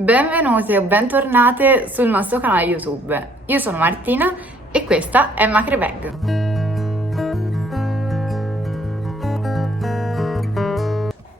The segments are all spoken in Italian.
Benvenute o bentornate sul nostro canale YouTube. Io sono Martina e questa è Macre Bag.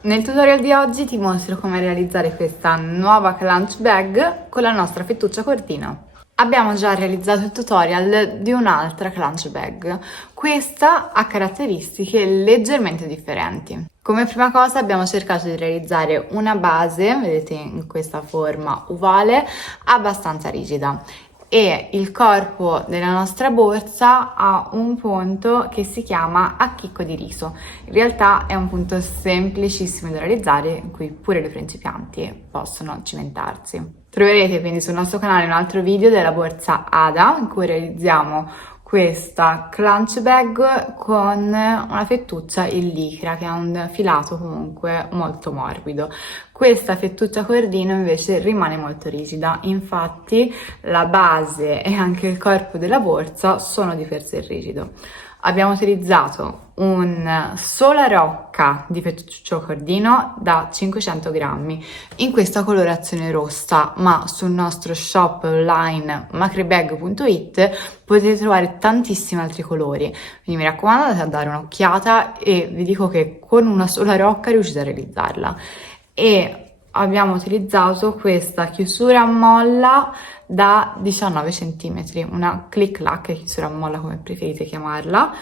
Nel tutorial di oggi ti mostro come realizzare questa nuova clutch bag con la nostra fettuccia cordino. Abbiamo già realizzato il tutorial di un'altra clutch bag. Questa ha caratteristiche leggermente differenti. Come prima cosa abbiamo cercato di realizzare una base, vedete in questa forma ovale, abbastanza rigida. E il corpo della nostra borsa ha un punto che si chiama a chicco di riso. In realtà è un punto semplicissimo da realizzare in cui pure le principianti possono cimentarsi. Troverete quindi sul nostro canale un altro video della borsa Ada in cui realizziamo questa clutch bag con una fettuccia in licra che ha un filato comunque molto morbido. Questa fettuccia cordino invece rimane molto rigida, infatti la base e anche il corpo della borsa sono di per sé rigido. Abbiamo utilizzato un sola rocca di fettuccio cordino da 500 grammi in questa colorazione rossa, ma sul nostro shop online macrebag.it potete trovare tantissimi altri colori, quindi mi raccomando andate a dare un'occhiata e vi dico che con una sola rocca riuscite a realizzarla. E abbiamo utilizzato questa chiusura a molla da 19 cm, una click-clack, chiusura a molla come preferite chiamarla,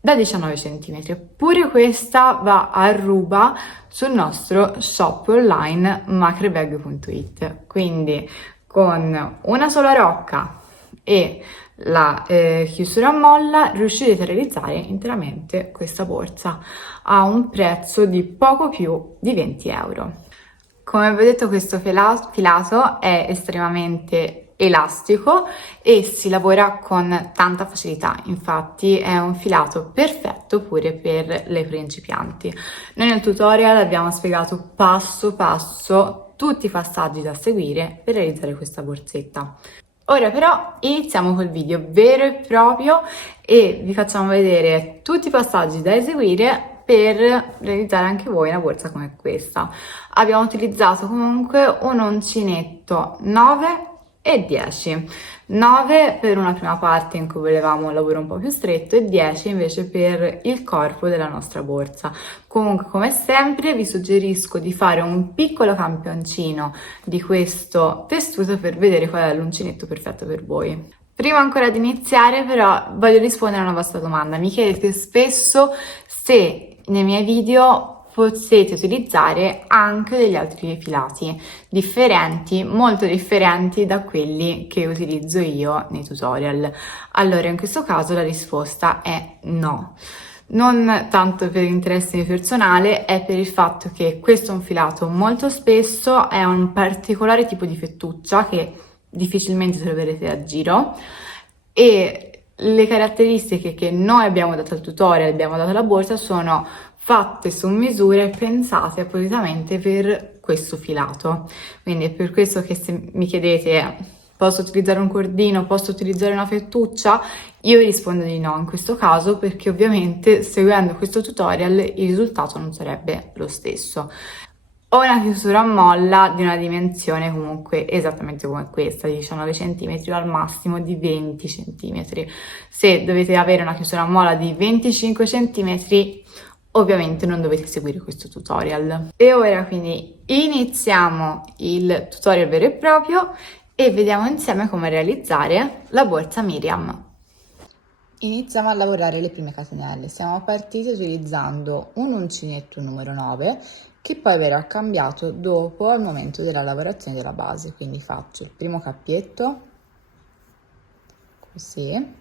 da 19 cm. Pure questa va a ruba sul nostro shop online macrebag.it, quindi con una sola rocca e la chiusura a molla riuscirete a realizzare interamente questa borsa a un prezzo di poco più di 20 euro. Come vi ho detto, questo filato è estremamente elastico e si lavora con tanta facilità, infatti è un filato perfetto pure per le principianti. Noi nel tutorial abbiamo spiegato passo passo tutti i passaggi da seguire per realizzare questa borsetta. Ora però iniziamo col video vero e proprio e vi facciamo vedere tutti i passaggi da eseguire per realizzare anche voi una borsa come questa. Abbiamo utilizzato comunque un uncinetto 9 e 10. 9 per una prima parte in cui volevamo un lavoro un po' più stretto e 10 invece per il corpo della nostra borsa. Comunque, come sempre, vi suggerisco di fare un piccolo campioncino di questo tessuto per vedere qual è l'uncinetto perfetto per voi. Prima ancora di iniziare però voglio rispondere a una vostra domanda. Mi chiedete spesso se nei miei video potete utilizzare anche degli altri filati differenti, molto differenti da quelli che utilizzo io nei tutorial. Allora, in questo caso la risposta è no. Non tanto per interesse personale, è per il fatto che questo è un filato molto spesso, è un particolare tipo di fettuccia che difficilmente troverete a giro e le caratteristiche che noi abbiamo dato al tutorial, abbiamo dato alla borsa, sono fatte su misura e pensate appositamente per questo filato. Quindi è per questo che se mi chiedete posso utilizzare un cordino, posso utilizzare una fettuccia, io vi rispondo di no in questo caso, perché ovviamente seguendo questo tutorial il risultato non sarebbe lo stesso. Ho una chiusura a molla di una dimensione comunque esattamente come questa, di 19 cm o al massimo di 20 cm. Se dovete avere una chiusura a molla di 25 cm, ovviamente non dovete seguire questo tutorial. E ora quindi iniziamo il tutorial vero e proprio e vediamo insieme come realizzare la borsa Miriam. Iniziamo a lavorare le prime catenelle. Siamo partiti utilizzando un uncinetto numero 9 che poi verrà cambiato dopo al momento della lavorazione della base. Quindi faccio il primo cappietto così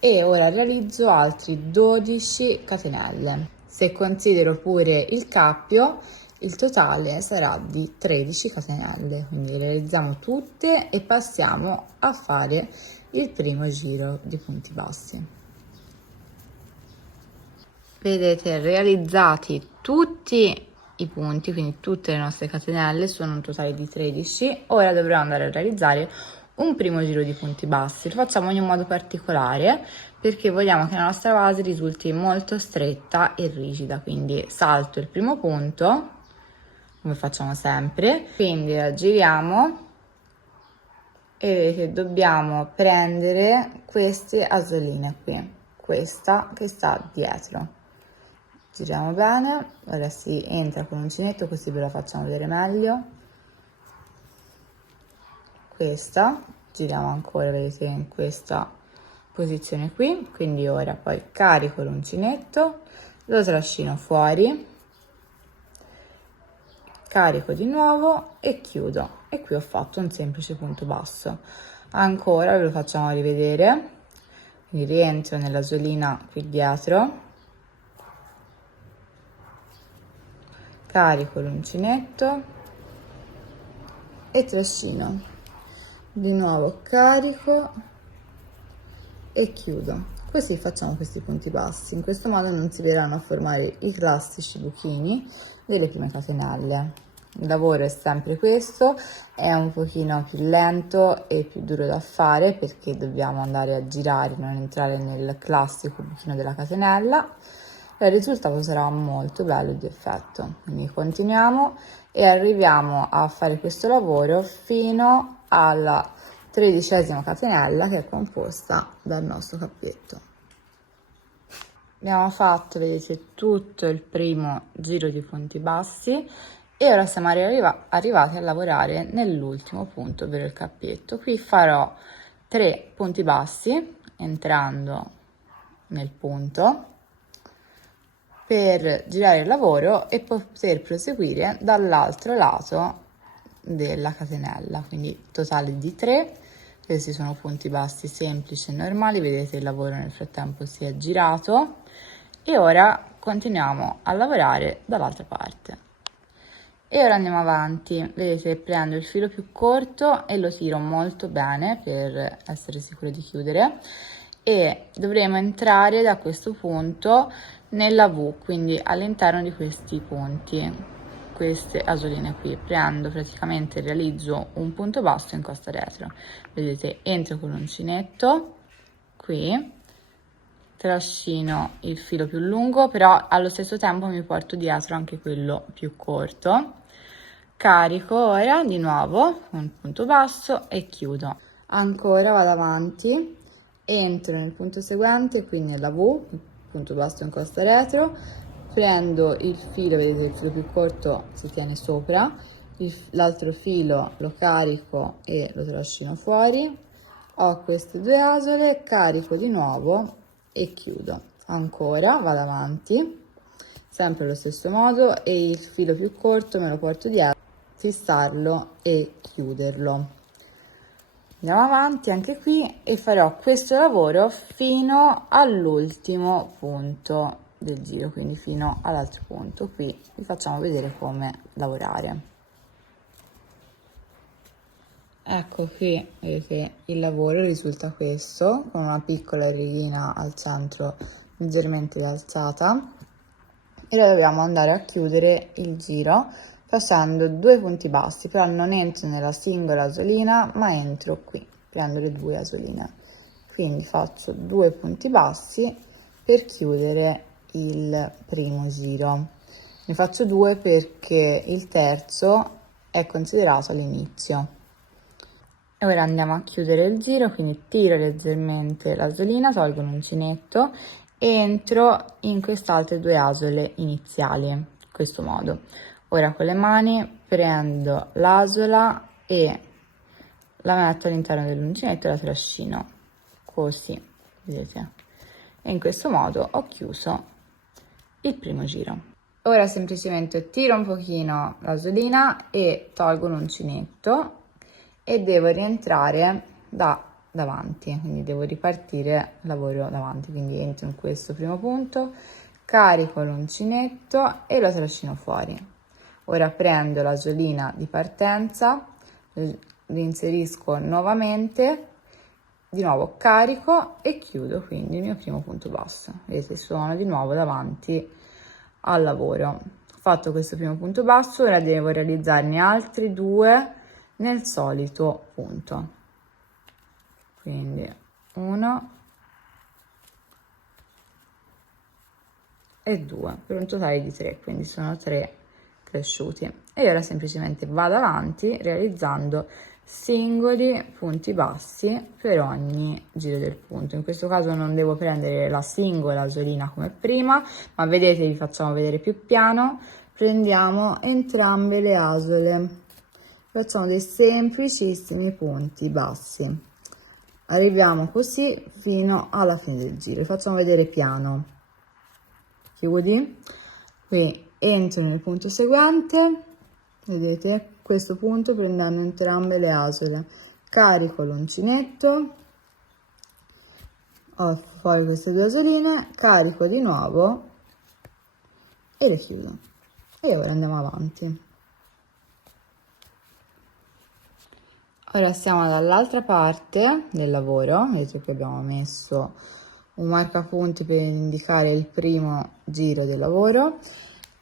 e ora realizzo altri 12 catenelle. Se considero pure il cappio, il totale sarà di 13 catenelle, quindi le realizziamo tutte e passiamo a fare il primo giro di punti bassi. Vedete realizzati tutti i punti, quindi tutte le nostre catenelle, sono un totale di 13. Ora dovrò andare a realizzare un primo giro di punti bassi. Lo facciamo in un modo particolare perché vogliamo che la nostra base risulti molto stretta e rigida, quindi salto il primo punto, come facciamo sempre. Quindi la giriamo e vedete, dobbiamo prendere queste asoline qui, questa che sta dietro. Giriamo bene, ora si entra con l'uncinetto così ve la facciamo vedere meglio. Questa, giriamo ancora, vedete, in questa posizione qui, quindi ora poi carico l'uncinetto, lo trascino fuori, carico di nuovo e chiudo, e qui ho fatto un semplice punto basso. Ancora ve lo facciamo rivedere, quindi rientro nell'asolina qui dietro, carico l'uncinetto e trascino, di nuovo carico e chiudo. Così facciamo questi punti bassi, in questo modo non si verranno a formare i classici buchini delle prime catenelle. Il lavoro è sempre questo, è un pochino più lento e più duro da fare perché dobbiamo andare a girare, non entrare nel classico buchino della catenella. Il risultato sarà molto bello di effetto, quindi continuiamo e arriviamo a fare questo lavoro fino alla 13ª catenella, che è composta dal nostro cappetto. Abbiamo fatto, vedete, tutto il primo giro di punti bassi e ora siamo arrivati a lavorare nell'ultimo punto, ovvero il cappetto. Qui farò 3 punti bassi entrando nel punto per girare il lavoro e poter proseguire dall'altro lato della catenella, quindi totale di 3. Questi sono punti bassi semplici e normali, vedete il lavoro nel frattempo si è girato e ora continuiamo a lavorare dall'altra parte. E ora andiamo avanti, vedete prendo il filo più corto e lo tiro molto bene per essere sicuro di chiudere e dovremo entrare da questo punto nella V, quindi all'interno di questi punti, queste asoline qui. Prendo praticamente, realizzo un punto basso in costa retro, vedete, entro con l'uncinetto qui, trascino il filo più lungo, però allo stesso tempo mi porto dietro anche quello più corto, carico ora di nuovo un punto basso e chiudo. Ancora vado avanti, entro nel punto seguente, quindi nella V, punto basso in costa retro, prendo il filo, vedete il filo più corto si tiene sopra, l'altro filo lo carico e lo trascino fuori, ho queste 2 asole, carico di nuovo e chiudo. Ancora vado avanti, sempre allo stesso modo, e il filo più corto me lo porto dietro, fissarlo e chiuderlo. Andiamo avanti anche qui e farò questo lavoro fino all'ultimo punto del giro, quindi fino all'altro punto. Qui vi facciamo vedere come lavorare. Ecco qui, vedete, il lavoro risulta questo, con una piccola righina al centro leggermente rialzata, e ora dobbiamo andare a chiudere il giro facendo 2 punti bassi, però non entro nella singola asolina ma entro qui, prendo le 2 asoline, quindi faccio 2 punti bassi per chiudere il primo giro. Ne faccio 2 perché il terzo è considerato all'inizio. E ora andiamo a chiudere il giro, quindi tiro leggermente l'asolina, tolgo l'uncinetto e entro in queste altre 2 asole iniziali, in questo modo. Ora con le mani prendo l'asola e la metto all'interno dell'uncinetto e la trascino, così, vedete? E in questo modo ho chiuso il primo giro. Ora semplicemente tiro un pochino l'asolina e tolgo l'uncinetto e devo rientrare da davanti, quindi devo ripartire lavoro davanti, quindi entro in questo primo punto, carico l'uncinetto e lo trascino fuori. Ora prendo l'asolina di partenza, l'inserisco nuovamente, di nuovo carico e chiudo quindi il mio primo punto basso. Vedete, sono di nuovo davanti al lavoro. Ho fatto questo primo punto basso, ora devo realizzarne altri 2 nel solito punto, quindi 1 e 2 per un totale di 3, quindi sono 3 cresciuti. e ora semplicemente vado avanti realizzando singoli punti bassi per ogni giro del punto. In questo caso non devo prendere la singola asolina come prima, ma vedete, vi facciamo vedere più piano. Prendiamo entrambe le asole, facciamo dei semplicissimi punti bassi, arriviamo così fino alla fine del giro. Facciamo vedere piano. Chiudi, qui entro nel punto seguente, vedete questo punto, prendendo entrambe le asole, carico l'uncinetto, ho fuori queste due asoline, carico di nuovo e le chiudo, e ora andiamo avanti. Ora siamo dall'altra parte del lavoro, vedete che abbiamo messo un marcapunti per indicare il primo giro del lavoro,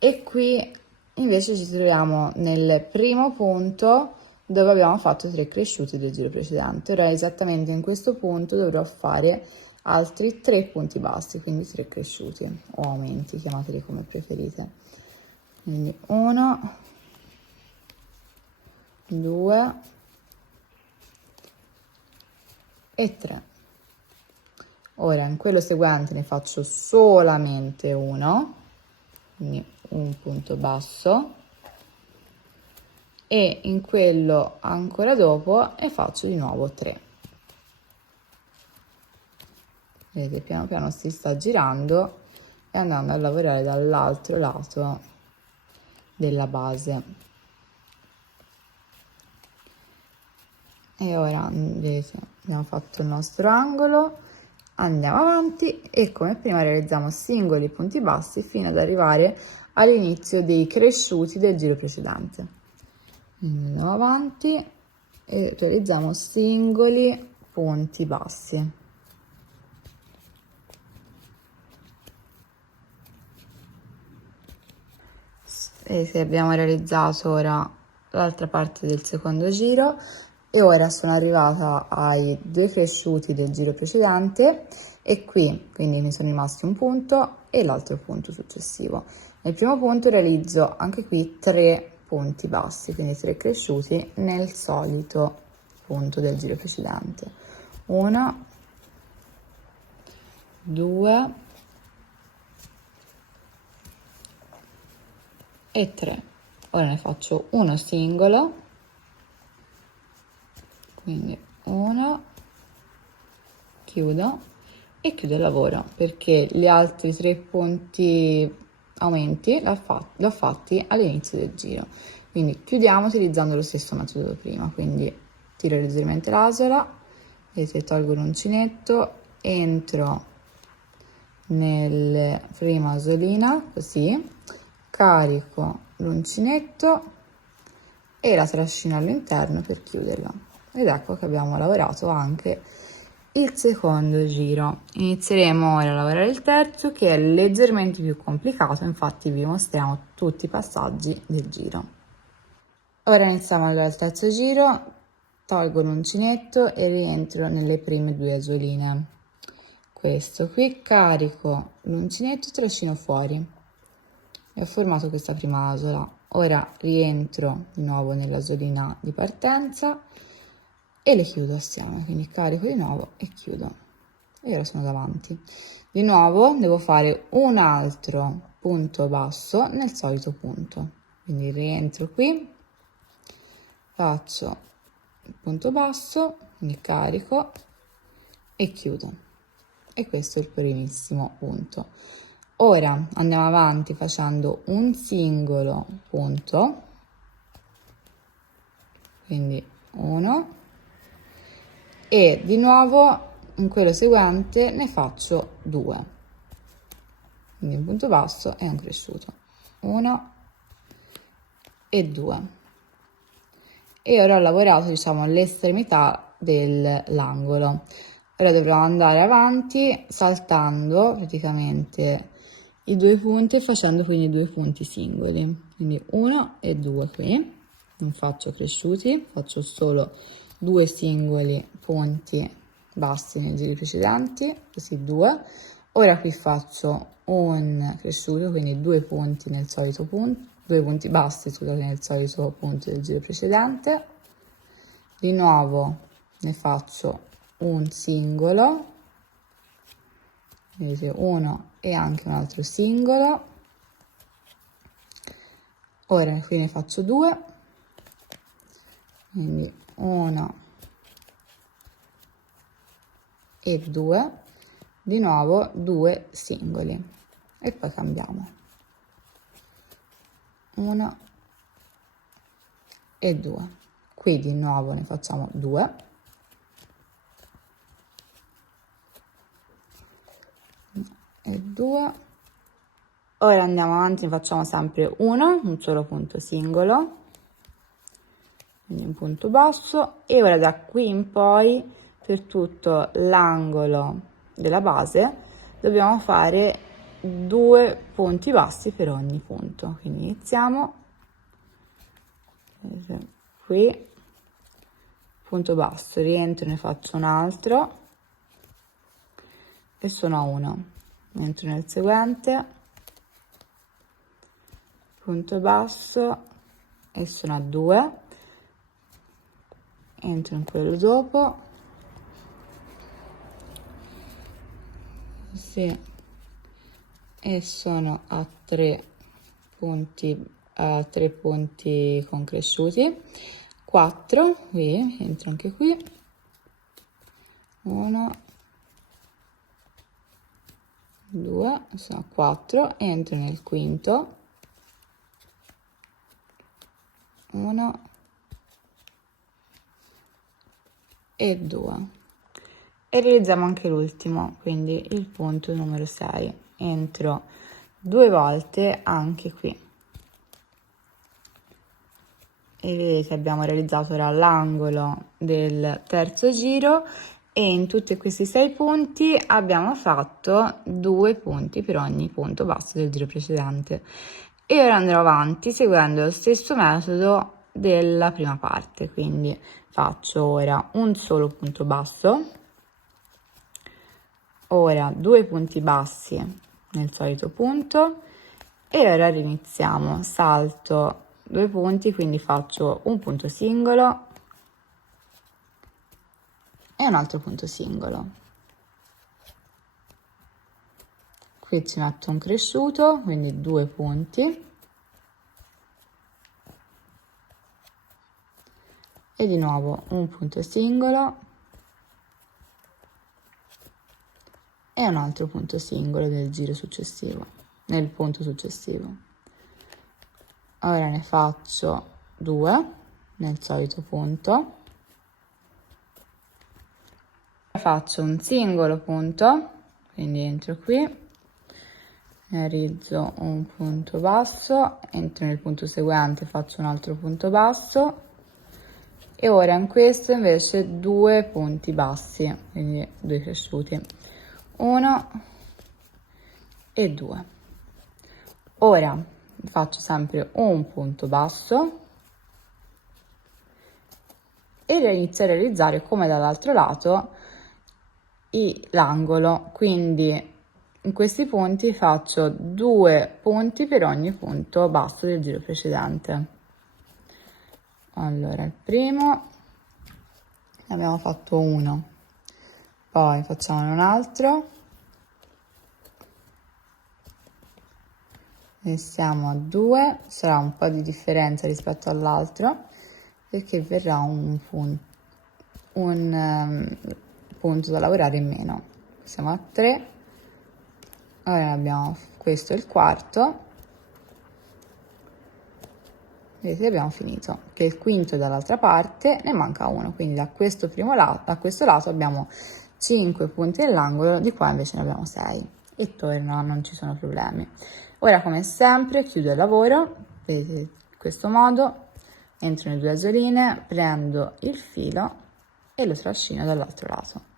e qui invece ci troviamo nel primo punto dove abbiamo fatto 3 cresciuti del giro precedente. Ora esattamente in questo punto dovrò fare altri 3 punti bassi, quindi 3 cresciuti o aumenti, chiamateli come preferite. Quindi 1, 2 e 3. Ora in quello seguente ne faccio solamente uno, quindi un punto basso, e in quello ancora dopo ne faccio di nuovo 3. Vedete, piano piano si sta girando e andando a lavorare dall'altro lato della base. E ora vedete, abbiamo fatto il nostro angolo, andiamo avanti e come prima realizziamo singoli punti bassi fino ad arrivare all'inizio dei cresciuti del giro precedente. Quindi andiamo avanti e realizziamo singoli punti bassi. E se abbiamo realizzato ora l'altra parte del secondo giro, e ora sono arrivata ai 2 cresciuti del giro precedente, e qui quindi mi sono rimasti un punto e l'altro punto successivo. Nel primo punto realizzo anche qui 3 punti bassi, quindi 3 cresciuti nel solito punto del giro precedente. 1, 2 e 3. Ora ne faccio uno singolo, quindi 1, chiudo e chiudo il lavoro, perché gli altri 3 punti aumenti l'ho fatti all'inizio del giro. Quindi chiudiamo utilizzando lo stesso metodo prima, quindi tiro leggermente l'asola, vedete, tolgo l'uncinetto, entro nella prima asolina così, carico l'uncinetto e la trascino all'interno per chiuderla, ed ecco che abbiamo lavorato anche il secondo giro. Inizieremo ora a lavorare il terzo, che è leggermente più complicato, infatti vi mostriamo tutti i passaggi del giro. Ora iniziamo allora il terzo giro, tolgo l'uncinetto e rientro nelle prime 2 asoline. Questo qui, carico l'uncinetto e trascino fuori e ho formato questa prima asola. Ora rientro di nuovo nell'asolina di partenza e le chiudo assieme, quindi carico di nuovo e chiudo, e ora sono davanti. Di nuovo devo fare un altro punto basso nel solito punto, quindi rientro qui, faccio il punto basso, quindi carico e chiudo, e questo è il primissimo punto. Ora andiamo avanti facendo un singolo punto, quindi 1, e di nuovo in quello seguente ne faccio 2, quindi un punto basso e un cresciuto, 1 e 2, e ora ho lavorato, diciamo, l'estremità dell'angolo. Ora dovrò andare avanti saltando praticamente i 2 punti e facendo quindi 2 punti singoli, quindi 1 e 2 qui, non faccio cresciuti, faccio solo 2 singoli punti bassi nei giri precedenti, così 2. Ora qui faccio un cresciuto, quindi 2 punti nel solito punto, 2 punti bassi, scusate, nel solito punto del giro precedente. Di nuovo ne faccio un singolo, vedete, uno e anche un altro singolo. Ora qui ne faccio 2, quindi 1 e 2, di nuovo 2 singoli e poi cambiamo. 1 e 2. Qui di nuovo ne facciamo 2. E 2. Ora andiamo avanti, ne facciamo sempre uno, un solo punto singolo, quindi un punto basso, e ora da qui in poi per tutto l'angolo della base dobbiamo fare 2 punti bassi per ogni punto. Quindi iniziamo, qui, punto basso, rientro, ne faccio un altro e sono a 1, entro nel seguente, punto basso e sono a 2, entro in quello dopo, sì, e sono a 3 punti concresciuti, 4, qui entro anche qui, 1, 2, sono a 4, entro nel quinto, 1 e 2, e realizziamo anche l'ultimo, quindi il punto numero 6, entro 2 volte anche qui e vedete abbiamo realizzato ora l'angolo del terzo giro e in tutti questi 6 punti abbiamo fatto 2 punti per ogni punto basso del giro precedente. E ora andrò avanti seguendo lo stesso metodo della prima parte, quindi faccio ora un solo punto basso, ora 2 punti bassi nel solito punto e ora riniziamo, salto 2 punti, quindi faccio un punto singolo e un altro punto singolo. Qui ci metto un cresciuto, quindi 2 punti e di nuovo un punto singolo e un altro punto singolo del giro successivo, nel punto successivo. Ora ne faccio 2 nel solito punto, faccio un singolo punto, quindi entro qui, realizzo un punto basso, entro nel punto seguente, faccio un altro punto basso e ora in questo invece 2 punti bassi, quindi 2 cresciuti, 1 e 2. Ora faccio sempre un punto basso e inizio a realizzare come dall'altro lato l'angolo, quindi in questi punti faccio 2 punti per ogni punto basso del giro precedente. Allora il primo abbiamo fatto 1, poi facciamo un altro e siamo a 2, sarà un po' di differenza rispetto all'altro perché verrà un punto da lavorare in meno. Siamo a 3, ora abbiamo, questo è il quarto, vedete abbiamo finito, che il quinto è dall'altra parte, ne manca uno, quindi da questo lato abbiamo 5 punti nell'angolo, di qua invece ne abbiamo 6 e torno, non ci sono problemi. Ora come sempre chiudo il lavoro, vedete in questo modo, entro nelle 2 asoline, prendo il filo e lo trascino dall'altro lato.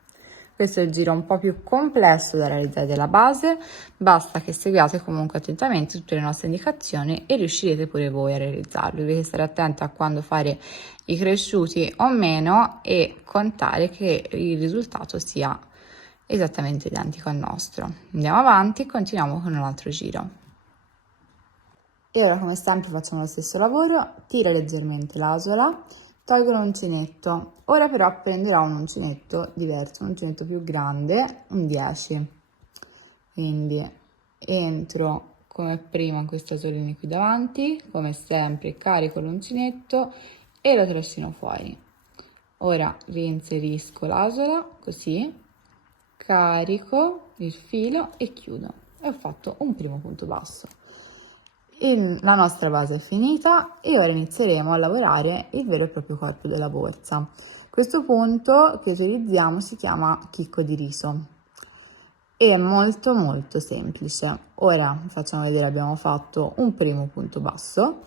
Questo è il giro un po' più complesso da realizzare della base, basta che seguiate comunque attentamente tutte le nostre indicazioni e riuscirete pure voi a realizzarlo. Dovete stare attenti a quando fare i cresciuti o meno e contare che il risultato sia esattamente identico al nostro. Andiamo avanti e continuiamo con un altro giro. E ora come sempre facciamo lo stesso lavoro, tiro leggermente l'asola, tolgo l'uncinetto. Ora però prenderò un uncinetto diverso, un uncinetto più grande, un 10. Quindi entro come prima in questa asolina qui davanti, come sempre carico l'uncinetto e lo trascino fuori. Ora reinserisco l'asola, così, carico il filo e chiudo. E ho fatto un primo punto basso. La nostra base è finita e ora inizieremo a lavorare il vero e proprio corpo della borsa. Questo punto che utilizziamo si chiama chicco di riso e è molto semplice. Ora facciamo vedere, abbiamo fatto un primo punto basso,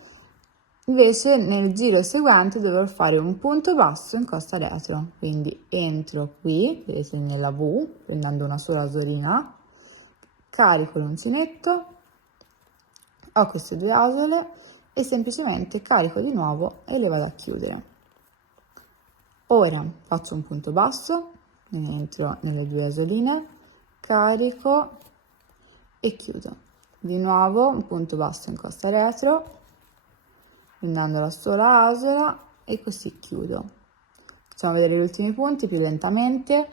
invece nel giro seguente dovrò fare un punto basso in costa retro, quindi entro qui, vedete nella V, prendendo una sola asolina, carico l'uncinetto, ho queste due asole e semplicemente carico di nuovo e le vado a chiudere. Ora faccio un punto basso, entro nelle due asoline, carico e chiudo. Di nuovo un punto basso in costa retro, prendendo la sola asola e così chiudo. Facciamo vedere gli ultimi punti più lentamente.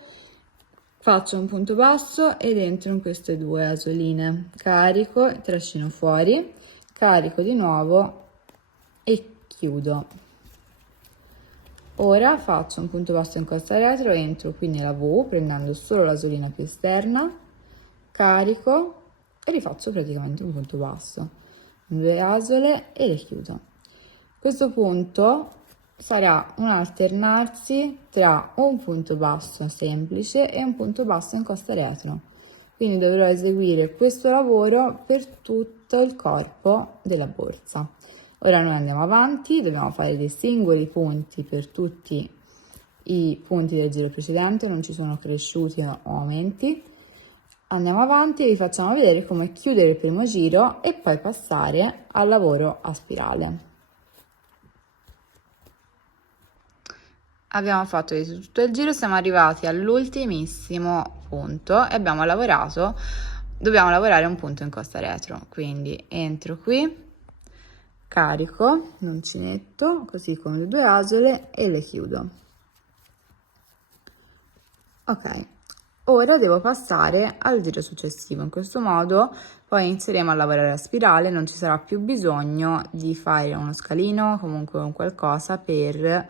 Faccio un punto basso ed entro in queste due asoline, carico, trascino fuori, carico di nuovo e chiudo. Ora faccio un punto basso in costa retro, entro qui nella V prendendo solo l'asolina più esterna, carico e rifaccio praticamente un punto basso, due asole e le chiudo. A questo punto sarà un alternarsi tra un punto basso semplice e un punto basso in costa retro, quindi dovrò eseguire questo lavoro per tutto il corpo della borsa. Ora noi andiamo avanti, dobbiamo fare dei singoli punti per tutti i punti del giro precedente, non ci sono cresciuti o aumenti. Andiamo avanti e vi facciamo vedere come chiudere il primo giro e poi passare al lavoro a spirale. Abbiamo fatto tutto il giro, siamo arrivati all'ultimissimo punto e dobbiamo lavorare un punto in costa retro, quindi entro qui, carico l'uncinetto così con le due asole e le chiudo. Ok, ora devo passare al giro successivo, in questo modo poi inizieremo a lavorare a spirale, non ci sarà più bisogno di fare uno scalino, comunque un qualcosa per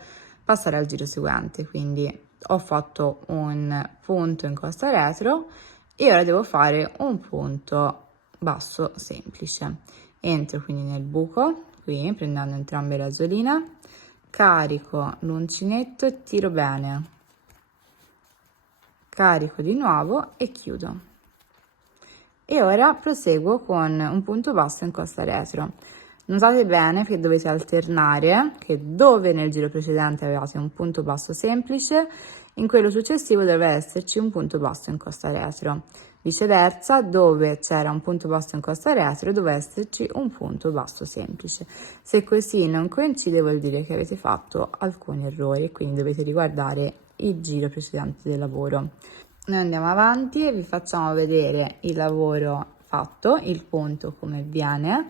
passare al giro seguente. Quindi ho fatto un punto in costa retro e ora devo fare un punto basso semplice. Entro quindi nel buco, qui prendendo entrambe le asoline, carico l'uncinetto e tiro bene, carico di nuovo e chiudo. E ora proseguo con un punto basso in costa retro. Notate bene che dovete alternare, che dove nel giro precedente avevate un punto basso semplice, in quello successivo deve esserci un punto basso in costa retro. Viceversa, dove c'era un punto basso in costa retro, deve esserci un punto basso semplice. Se così non coincide, vuol dire che avete fatto alcuni errori e quindi dovete riguardare il giro precedente del lavoro. Noi andiamo avanti e vi facciamo vedere il lavoro fatto, il punto come viene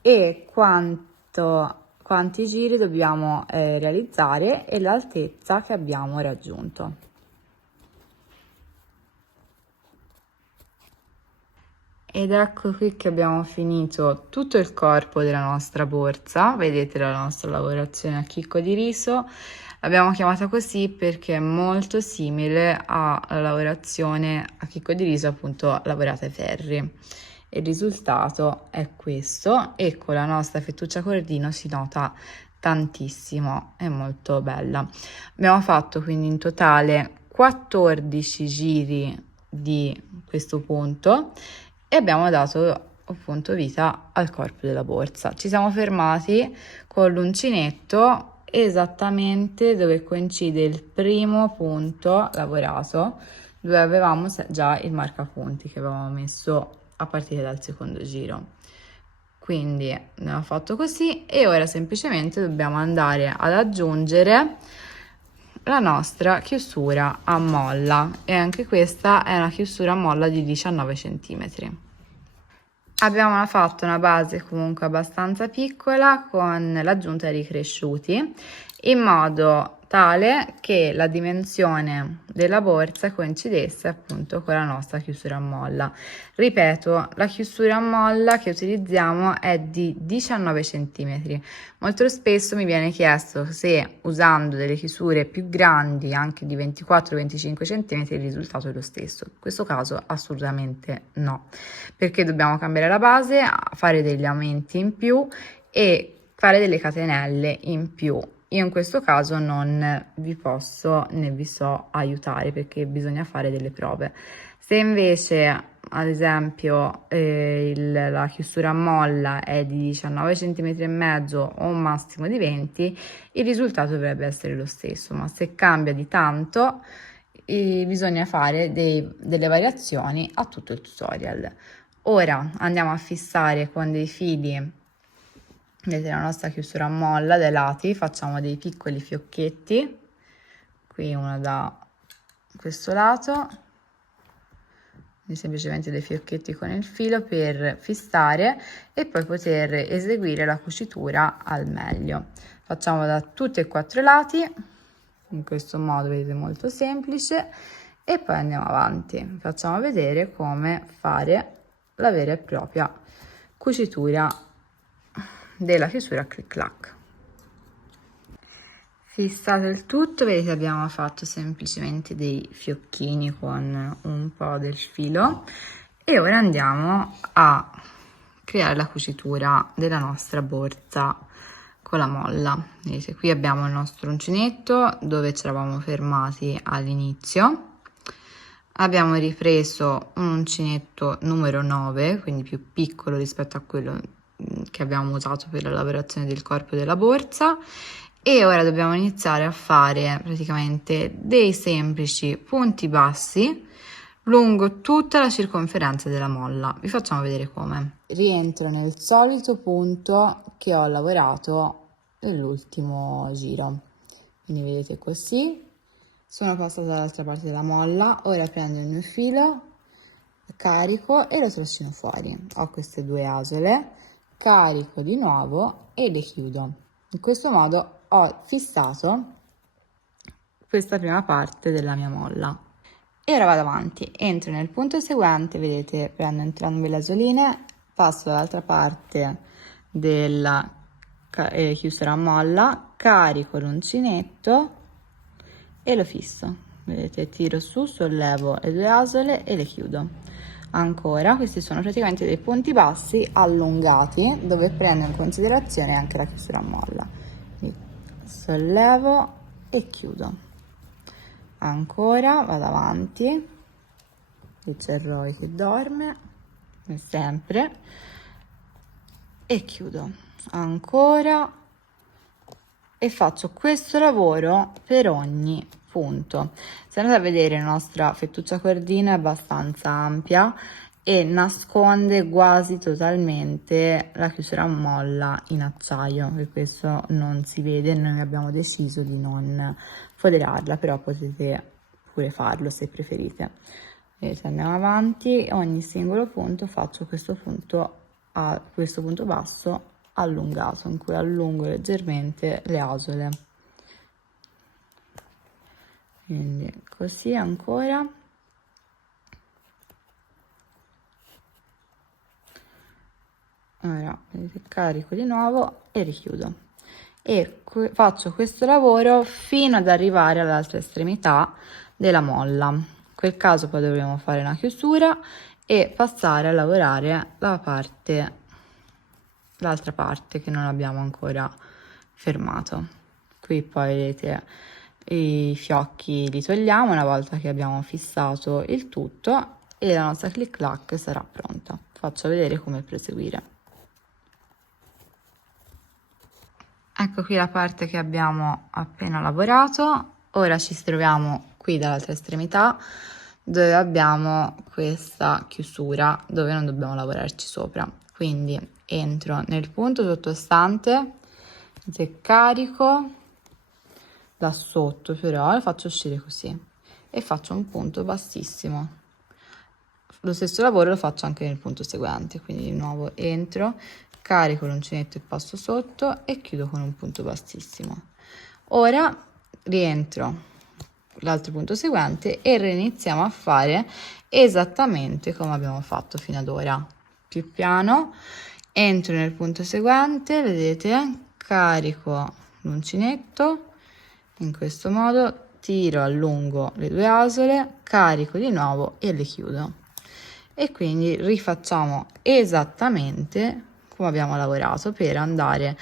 e quanti giri dobbiamo realizzare e l'altezza che abbiamo raggiunto. Ed ecco qui che abbiamo finito tutto il corpo della nostra borsa, vedete la nostra lavorazione a chicco di riso. L'abbiamo chiamata così perché è molto simile alla lavorazione a chicco di riso, appunto lavorata ai ferri. Il risultato è questo e con la nostra fettuccia cordino si nota tantissimo, è molto bella. Abbiamo fatto quindi in totale 14 giri di questo punto e abbiamo dato appunto vita al corpo della borsa. Ci siamo fermati con l'uncinetto esattamente dove coincide il primo punto lavorato, dove avevamo già il marcapunti che avevamo messo a partire dal secondo giro. Quindi abbiamo fatto così e ora semplicemente dobbiamo andare ad aggiungere la nostra chiusura a molla e anche questa è una chiusura a molla di 19 cm. Abbiamo fatto una base comunque abbastanza piccola con l'aggiunta di ricresciuti, in modo tale che la dimensione della borsa coincidesse appunto con la nostra chiusura a molla. Ripeto, la chiusura a molla che utilizziamo è di 19 cm. Molto spesso mi viene chiesto se usando delle chiusure più grandi, anche di 24-25 cm, il risultato è lo stesso. In questo caso assolutamente no, perché dobbiamo cambiare la base, fare degli aumenti in più e fare delle catenelle in più. Io in questo caso non vi posso né vi so aiutare perché bisogna fare delle prove. Se invece ad esempio la chiusura a molla è di 19 cm e mezzo o un massimo di 20, il risultato dovrebbe essere lo stesso, ma se cambia di tanto bisogna fare delle variazioni a tutto il tutorial. Ora andiamo a fissare con dei fili, vedete, la nostra chiusura a molla dai lati, facciamo dei piccoli fiocchetti, qui uno da questo lato, semplicemente dei fiocchetti con il filo per fissare e poi poter eseguire la cucitura al meglio. Facciamo da tutti e quattro i lati, in questo modo, vedete, molto semplice, e poi andiamo avanti, facciamo vedere come fare la vera e propria cucitura della chiusura clic clac. Fissato il tutto, vedete, abbiamo fatto semplicemente dei fiocchini con un po' del filo e ora andiamo a creare la cucitura della nostra borsa con la molla. Vedete, qui abbiamo il nostro uncinetto dove ci eravamo fermati all'inizio. Abbiamo ripreso un uncinetto numero 9, quindi più piccolo rispetto a quello che abbiamo usato per la lavorazione del corpo della borsa, e ora dobbiamo iniziare a fare praticamente dei semplici punti bassi lungo tutta la circonferenza della molla. Vi facciamo vedere come. Rientro nel solito punto che ho lavorato nell'ultimo giro, quindi vedete così. Sono passata dall'altra parte della molla, ora prendo il mio filo, carico e lo trascino fuori. Ho queste due asole, carico di nuovo e le chiudo. In questo modo ho fissato questa prima parte della mia molla. E ora vado avanti, entro nel punto seguente, vedete, prendo entrambe le asoline, passo dall'altra parte della chiusura a molla, carico l'uncinetto e lo fisso. Vedete, tiro su, sollevo le due asole e le chiudo. Ancora, questi sono praticamente dei punti bassi allungati dove prendo in considerazione anche la chiusura a molla. Quindi sollevo e chiudo. Ancora, vado avanti, qui c'è il Roy che dorme, come sempre, e chiudo. Ancora, e faccio questo lavoro per ogni punto. Se andate a vedere, la nostra fettuccia cordina è abbastanza ampia e nasconde quasi totalmente la chiusura a molla in acciaio, per questo non si vede. Noi abbiamo deciso di non foderarla, però potete pure farlo se preferite. Vedete, andiamo avanti, ogni singolo punto faccio questo punto basso allungato, in cui allungo leggermente le asole, quindi così. Ancora, ora vedete, carico di nuovo e richiudo e faccio questo lavoro fino ad arrivare all'altra estremità della molla. In quel caso poi dovremo fare una chiusura e passare a lavorare l'altra parte che non abbiamo ancora fermato. Qui poi vedete i fiocchi li togliamo una volta che abbiamo fissato il tutto e la nostra clic clac sarà pronta. Faccio vedere come proseguire. Ecco qui la parte che abbiamo appena lavorato. Ora ci troviamo qui dall'altra estremità dove abbiamo questa chiusura dove non dobbiamo lavorarci sopra, quindi entro nel punto sottostante, carico da sotto, però lo faccio uscire così e faccio un punto bassissimo, lo stesso lavoro lo faccio anche nel punto seguente, quindi di nuovo entro, carico l'uncinetto e passo sotto e chiudo con un punto bassissimo. Ora rientro l'altro punto seguente e reiniziamo a fare esattamente come abbiamo fatto fino ad ora. Più piano, entro nel punto seguente, vedete, carico l'uncinetto in questo modo, tiro a lungo le due asole, carico di nuovo e le chiudo. E quindi rifacciamo esattamente come abbiamo lavorato per andare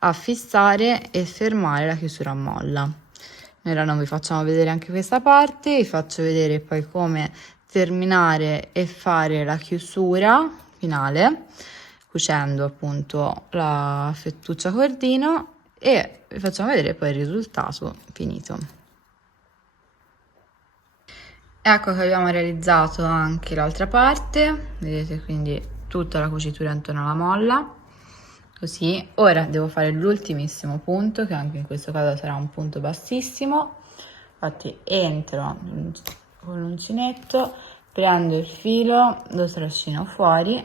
a fissare e fermare la chiusura a molla. Ora non vi facciamo vedere anche questa parte, vi faccio vedere poi come terminare e fare la chiusura finale, cucendo appunto la fettuccia cordino, e vi facciamo vedere poi il risultato finito. Ecco che abbiamo realizzato anche l'altra parte, vedete, quindi tutta la cucitura intorno alla molla, così. Ora devo fare l'ultimissimo punto, che anche in questo caso sarà un punto bassissimo. Infatti entro con l'uncinetto, prendo il filo, lo trascino fuori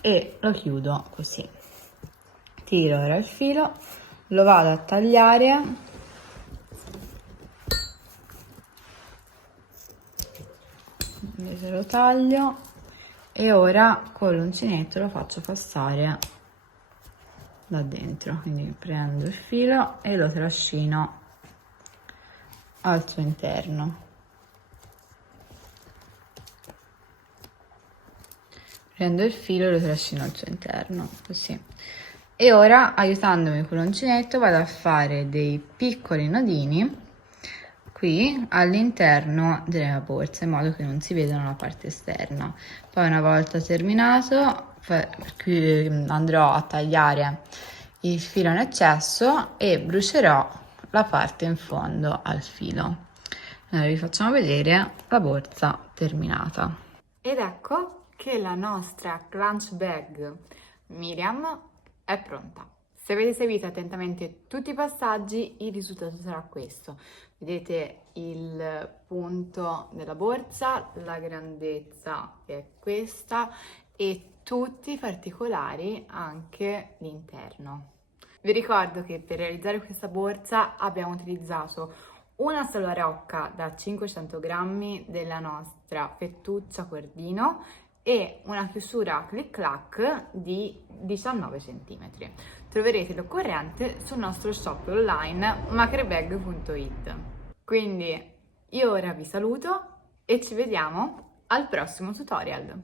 e lo chiudo così. Tiro ora il filo, lo vado a tagliare, invece lo taglio, e ora con l'uncinetto lo faccio passare da dentro, quindi prendo il filo e lo trascino al suo interno. Prendo il filo e lo trascino al suo interno, così. E ora, aiutandomi con l'uncinetto, vado a fare dei piccoli nodini qui all'interno della borsa, in modo che non si vedano la parte esterna. Poi, una volta terminato, andrò a tagliare il filo in eccesso e brucerò la parte in fondo al filo. Allora, vi facciamo vedere la borsa terminata. Ed ecco che la nostra clutch bag Miriam è pronta. Se avete seguito attentamente tutti i passaggi, il risultato sarà questo. Vedete il punto della borsa, la grandezza che è questa e tutti i particolari, anche l'interno. Vi ricordo che per realizzare questa borsa abbiamo utilizzato una sola rocca da 500 grammi della nostra fettuccia cordino e una chiusura click clack di 19 cm. Troverete l'occorrente sul nostro shop online macrebag.it. Quindi io ora vi saluto e ci vediamo al prossimo tutorial.